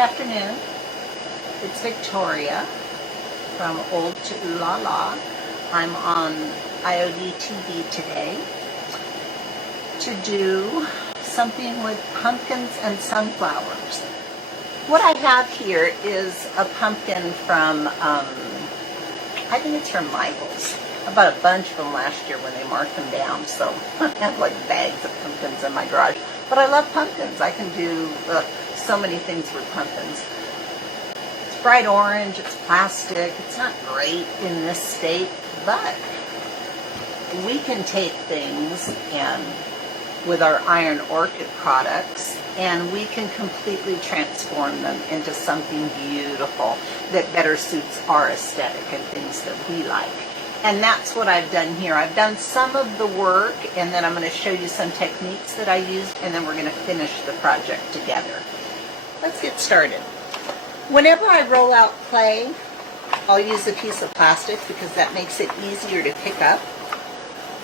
afternoon. It's Victoria from Old to La La. I'm on IOD TV today to do something with pumpkins and sunflowers. What I have here is a pumpkin from, I think it's from Michael's. I bought a bunch of them last year when they marked them down, so I have like bags of pumpkins in my garage. But I love pumpkins. I can do so many things with pumpkins. It's bright orange, it's plastic, it's not great in this state, but we can take things and with our iron orchid products, and we can completely transform them into something beautiful that better suits our aesthetic and things that we like. And that's what I've done here. I've done some of the work, and then I'm going to show you some techniques that I used, and then we're going to finish the project together. Let's get started. Whenever I roll out clay, I'll use a piece of plastic because that makes it easier to pick up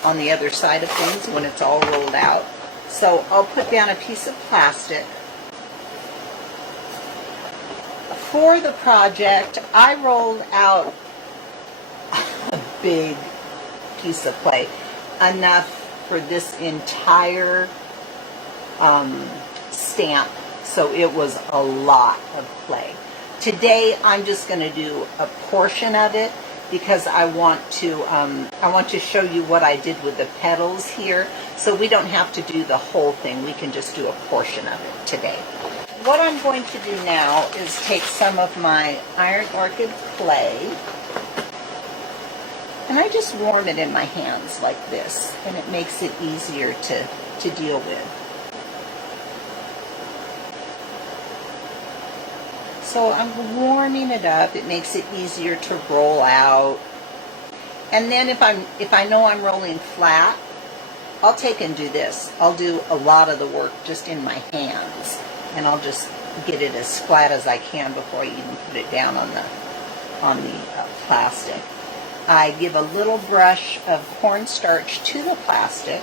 on the other side of things when it's all rolled out. So I'll put down a piece of plastic. For the project, I rolled out a big piece of clay, enough for this entire stamp, so it was a lot of clay. Today I'm just going to do a portion of it because I want to show you what I did with the petals here, so we don't have to do the whole thing. We can just do a portion of it today. What I'm going to do now is take some of my iron orchid clay, and I just warm it in my hands like this, and it makes it easier to deal with. So I'm warming it up. It makes it easier to roll out. And then if I know I'm rolling flat, I'll take and do this. I'll do a lot of the work just in my hands, and I'll just get it as flat as I can before I even put it down on the plastic. I give a little brush of cornstarch to the plastic.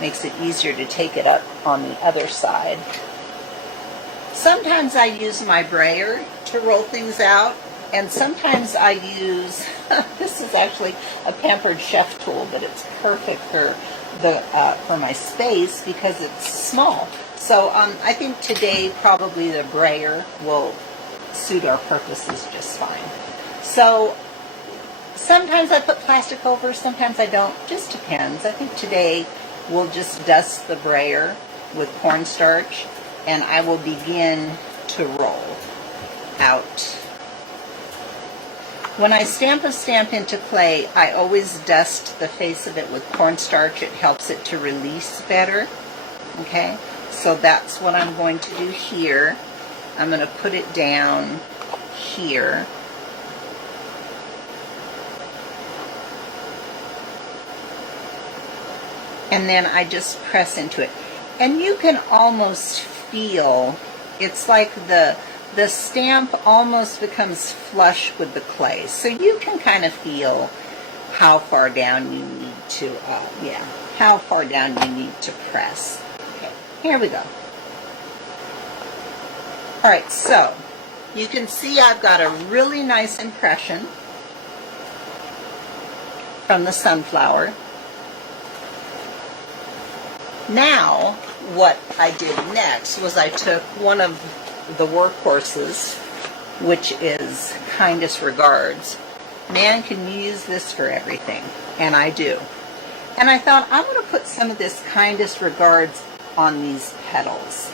Makes it easier to take it up on the other side. Sometimes I use my brayer to roll things out, and sometimes I use, this is actually a Pampered Chef tool, but it's perfect for my space because it's small. So I think today probably the brayer will suit our purposes just fine. So sometimes I put plastic over, sometimes I don't, just depends. I think today we'll just dust the brayer with cornstarch, and I will begin to roll out. When I stamp a stamp into clay, I always dust the face of it with cornstarch. It helps it to release better. Okay, so that's what I'm going to do here. I'm going to put it down here. And then I just press into it. And you can almost feel, it's like the stamp almost becomes flush with the clay. So you can kind of feel how far down you need to, how far down you need to press. Okay, here we go. All right, so you can see I've got a really nice impression from the sunflower. Now, what I did next was I took one of the workhorses, which is Kindest Regards. Man, can you use this for everything? And I do. And I thought, I'm going to put some of this Kindest Regards on these petals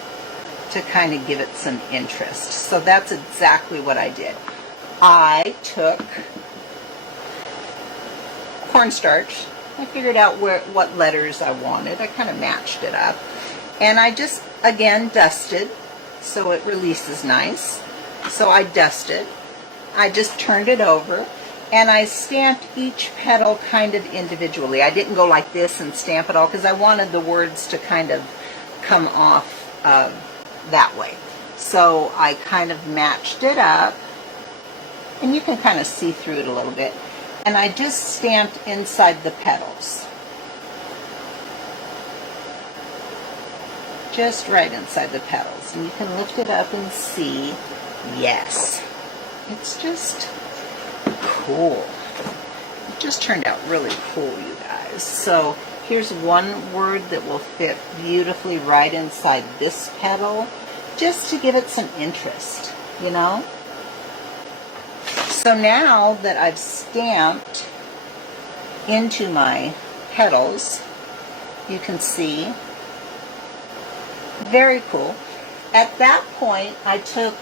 to kind of give it some interest. So that's exactly what I did. I took cornstarch. I figured out what letters I wanted. I kind of matched it up. And I just, again, dusted so it releases nice. So I dusted. I just turned it over, and I stamped each petal kind of individually. I didn't go like this and stamp it all because I wanted the words to kind of come off that way. So I kind of matched it up, and you can kind of see through it a little bit. And I just stamped inside the petals. just right inside the petals. And you can lift it up and see, yes, it's just cool. It just turned out really cool, you guys. So here's one word that will fit beautifully right inside this petal, just to give it some interest, you know? So now that I've stamped into my petals, you can see, very cool. At that point, I took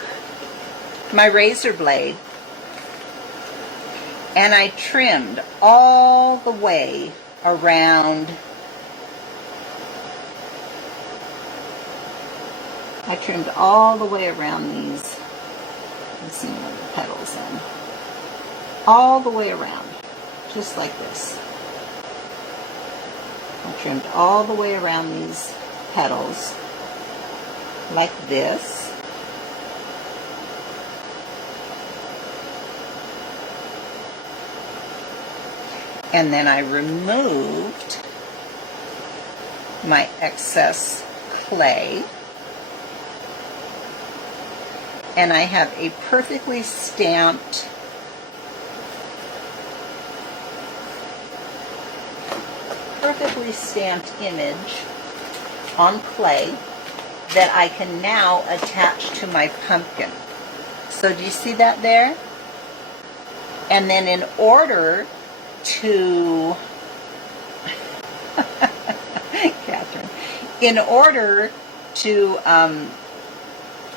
my razor blade and I trimmed all the way around. I trimmed all the way around these. Let's see one of the petals in. All the way around, just like this. I trimmed all the way around these petals, like this. And then I removed my excess clay. And I have a perfectly stamped image on clay that I can now attach to my pumpkin. So do you see that there? And then in order to Catherine, in order to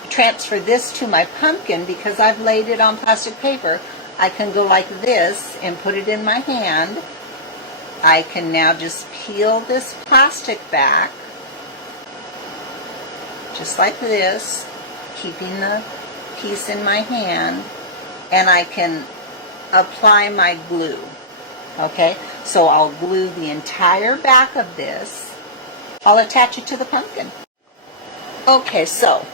transfer this to my pumpkin, because I've laid it on plastic paper, I can go like this and put it in my hand. I can now just peel this plastic back, just like this, keeping the piece in my hand, and I can apply my glue. Okay, so I'll glue the entire back of this. I'll attach it to the pumpkin. Okay, so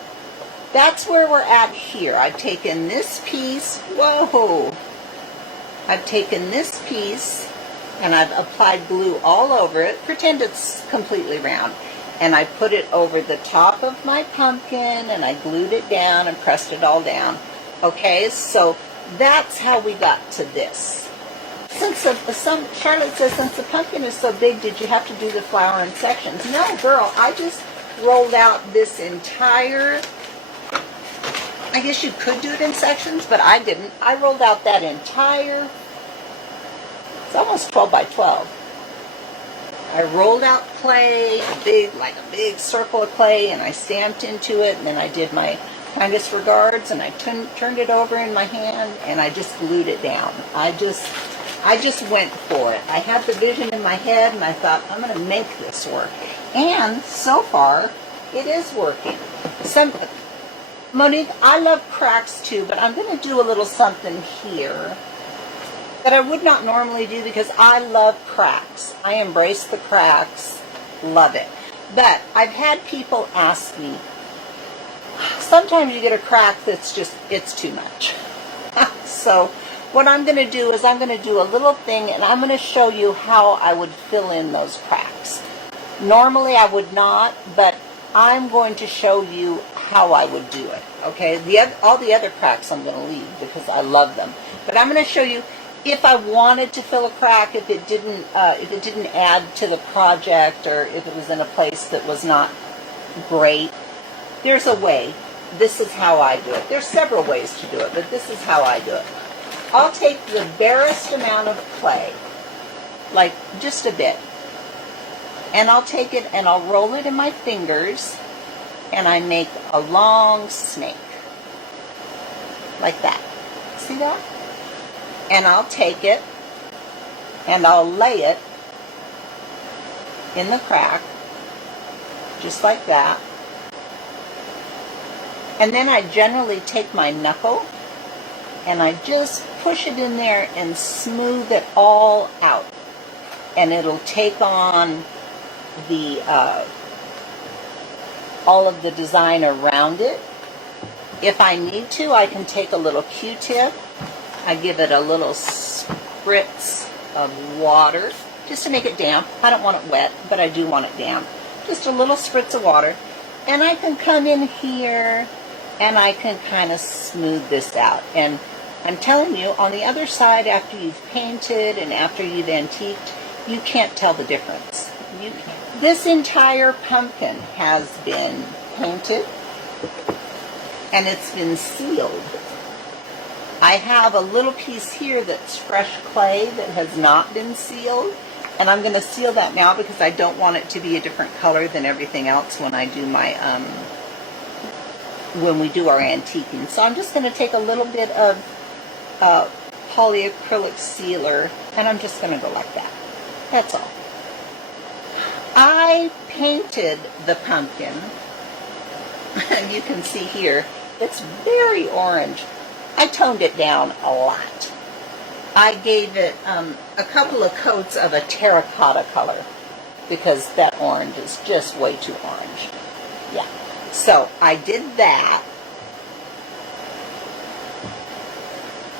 that's where we're at here. I've taken this piece, whoa! I've taken this piece and I've applied glue all over it. Pretend it's completely round. And I put it over the top of my pumpkin and I glued it down and pressed it all down. Okay, so that's how we got to this. Charlotte says, since the pumpkin is so big, did you have to do the flower in sections? No, girl, I just rolled out this entire, I guess you could do it in sections, but I didn't. I rolled out that entire, it's almost 12 by 12. I rolled out clay, like a big circle of clay, and I stamped into it, and then I did my kindest regards, and I turned it over in my hand, and I just glued it down. I just went for it. I had the vision in my head, and I thought, I'm going to make this work. And so far, it is working. Monique, I love cracks too, but I'm going to do a little something here that I would not normally do because I love cracks. I embrace the cracks, love it. But I've had people ask me, sometimes you get a crack that's just, it's too much. So what I'm going to do is I'm going to do a little thing and I'm going to show you how I would fill in those cracks. Normally I would not, but I'm going to show you how I would do it. Okay, all the other cracks I'm going to leave because I love them. But I'm going to show you if I wanted to fill a crack, if it didn't add to the project, or if it was in a place that was not great. There's a way. This is how I do it. There's several ways to do it, but this is how I do it. I'll take the barest amount of clay, like just a bit, and I'll take it and I'll roll it in my fingers, and I make a long snake, like that. See that? And I'll take it and I'll lay it in the crack, just like that. And then I generally take my knuckle and I just push it in there and smooth it all out. And it'll take on the all of the design around it. If I need to, I can take a little Q-tip. I give it a little spritz of water just to make it damp. I don't want it wet, but I do want it damp. Just a little spritz of water. And I can come in here and I can kind of smooth this out. And I'm telling you, on the other side, after you've painted and after you've antiqued, you can't tell the difference. You can't. This entire pumpkin has been painted and it's been sealed. I have a little piece here that's fresh clay that has not been sealed, and I'm going to seal that now because I don't want it to be a different color than everything else when I do my when we do our antiquing. So I'm just going to take a little bit of polyacrylic sealer and I'm just going to go like that. That's all. I painted the pumpkin. You can see here it's very orange. I toned it down a lot. I gave it a couple of coats of a terracotta color because that orange is just way too orange. Yeah. So I did that.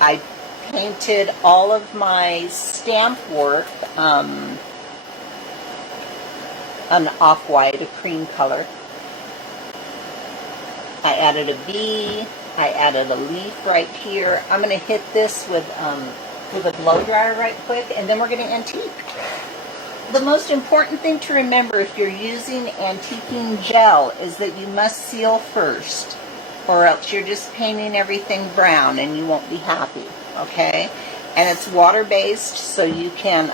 I painted all of my stamp work an off-white, a cream color. I added a bee. I added a leaf right here. I'm going to hit this with a blow dryer right quick, and then we're going to antique. The most important thing to remember if you're using antiquing gel is that you must seal first, or else you're just painting everything brown and you won't be happy, okay? And it's water-based, so you can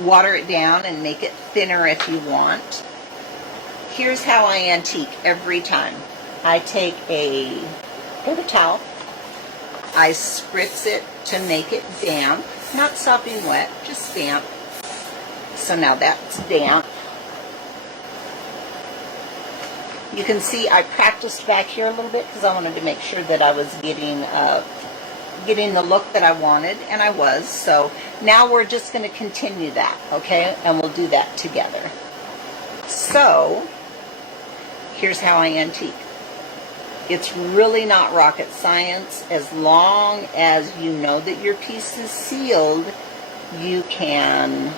water it down and make it thinner if you want. Here's how I antique every time. I take a paper towel, I spritz it to make it damp, not sopping wet, just damp. So now that's damp. You can see I practiced back here a little bit because I wanted to make sure that I was getting the look that I wanted, and I was. So now we're just going to continue that, okay? And we'll do that together. So here's how I antique. It's really not rocket science. As long as you know that your piece is sealed, you can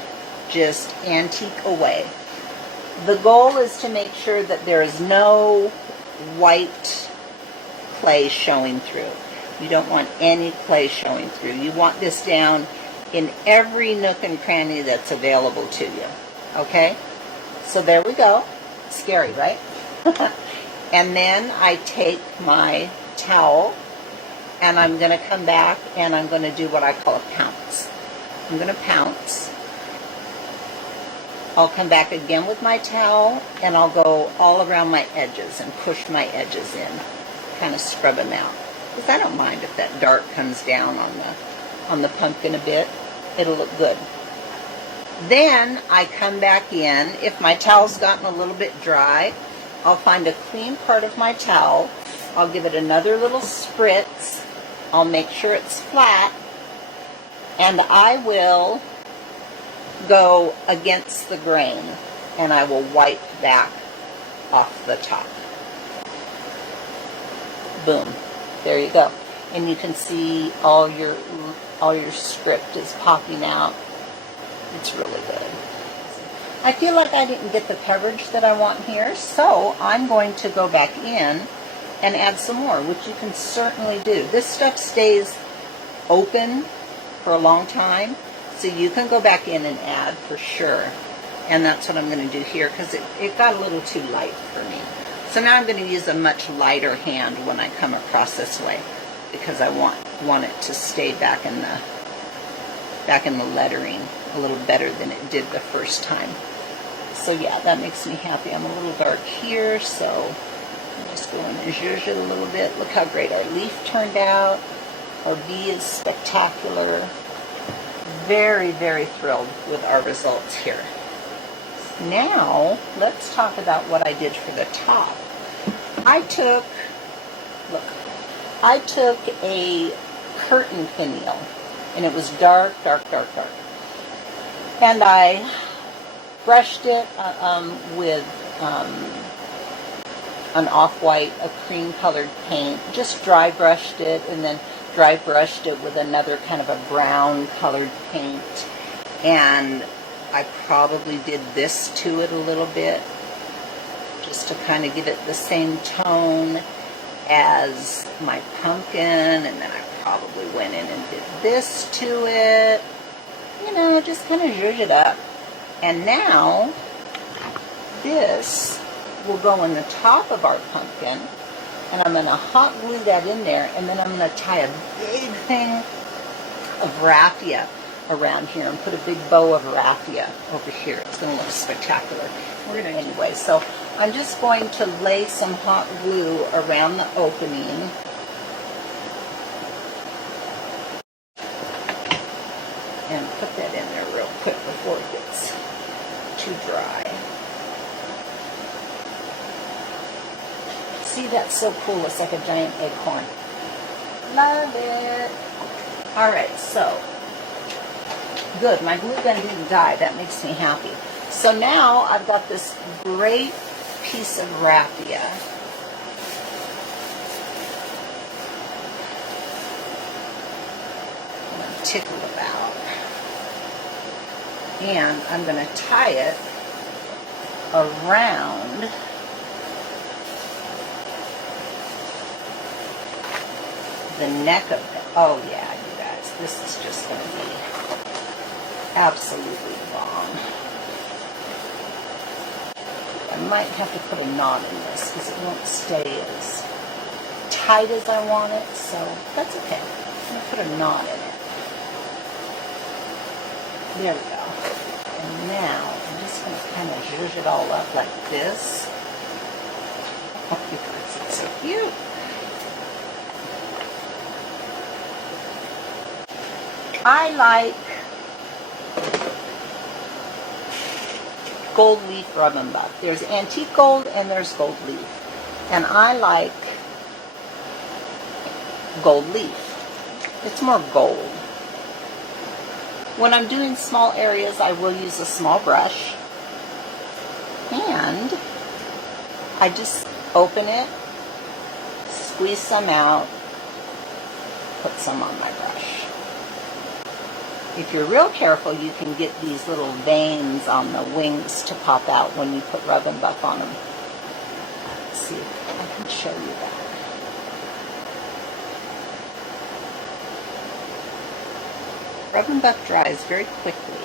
just antique away. The goal is to make sure that there is no white clay showing through. You don't want any clay showing through. You want this down in every nook and cranny that's available to you. Okay? So there we go. Scary, right? And then I take my towel and I'm going to come back and I'm going to do what I call a pounce. I'm going to pounce. I'll come back again with my towel and I'll go all around my edges and push my edges in. Kind of scrub them out. Because I don't mind if that dark comes down on the pumpkin a bit. It'll look good. Then I come back in. If my towel's gotten a little bit dry, I'll find a clean part of my towel. I'll give it another little spritz. I'll make sure it's flat. And I will go against the grain. And I will wipe back off the top. Boom. There you go. And you can see all your script is popping out. It's really good. I feel like I didn't get the coverage that I want here, so I'm going to go back in and add some more, which you can certainly do. This stuff stays open for a long time, so you can go back in and add for sure. And that's what I'm going to do here because it got a little too light for me. So now I'm going to use a much lighter hand when I come across this way because I want it to stay back in the lettering a little better than it did the first time. So yeah, that makes me happy. I'm a little dark here, so I'm just going to zhuzh it a little bit. Look how great our leaf turned out. Our bee is spectacular. Very, very thrilled with our results here. Now, let's talk about what I did for the top. I took a curtain finial, and it was dark, dark, dark, dark. And I brushed it with an off-white, a cream-colored paint. Just dry brushed it, and then dry brushed it with another kind of a brown-colored paint. And I probably did this to it a little bit, just to kind of give it the same tone as my pumpkin, and then I probably went in and did this to it, you know, just kind of zhuzh it up. And now this will go in the top of our pumpkin, and I'm going to hot glue that in there, and then I'm going to tie a big thing of raffia around here and put a big bow of raffia over here. It's going to look spectacular. We're going to anyway, so I'm just going to lay some hot glue around the opening. And put that in there real quick before it gets too dry. See, that's so cool. It's like a giant acorn. Love it. Alright, so good. My glue gun didn't die. That makes me happy. So now I've got this great piece of raffia. I'm going to tickle about. And I'm going to tie it around the neck of it. Oh yeah, you guys, this is just going to be absolutely bomb. I might have to put a knot in this because it won't stay as tight as I want it, so that's okay. I'm going to put a knot in it. There we go. And now I'm just going to kind of zhuzh it all up like this. Oh, you guys, it's so cute. I like gold leaf rub and buff. There's antique gold and there's gold leaf. And I like gold leaf. It's more gold. When I'm doing small areas, I will use a small brush. And I just open it, squeeze some out, put some on my brush. If you're real careful, you can get these little veins on the wings to pop out when you put rub and buff on them. Let's see if I can show you that. Rub and buff dries very quickly.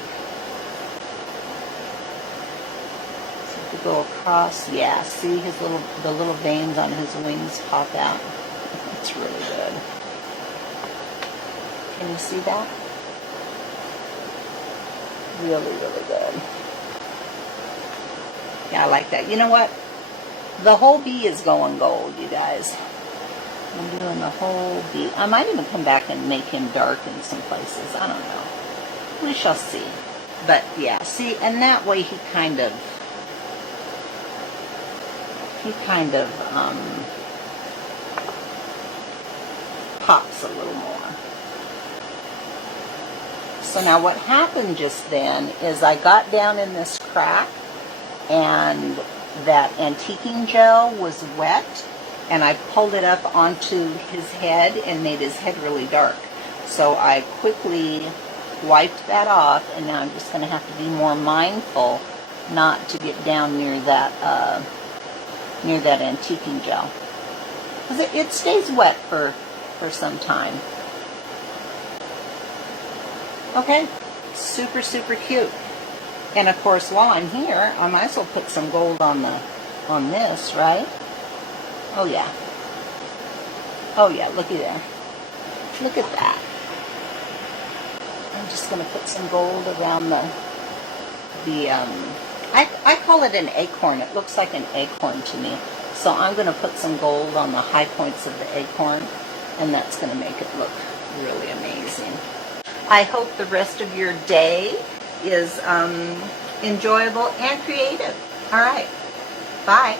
So if you go across, yeah, see the little veins on his wings pop out. It's really good. Can you see that? Really, really good. Yeah, I like that. You know what? The whole bee is going gold, you guys. I'm doing the whole bee. I might even come back and make him dark in some places. I don't know. We shall see. But yeah, see, and that way he kind of pops a little more. So now what happened just then is I got down in this crack and that antiquing gel was wet, and I pulled it up onto his head and made his head really dark. So I quickly wiped that off, and now I'm just going to have to be more mindful not to get down near that antiquing gel, because it stays wet for some time. Okay, super, super cute. And of course, while I'm here, I might as well put some gold on this, right? Oh yeah. Oh yeah, looky there. Look at that. I'm just going to put some gold around I call it an acorn. It looks like an acorn to me. So I'm going to put some gold on the high points of the acorn, and that's going to make it look really amazing. I hope the rest of your day is enjoyable and creative. All right. Bye.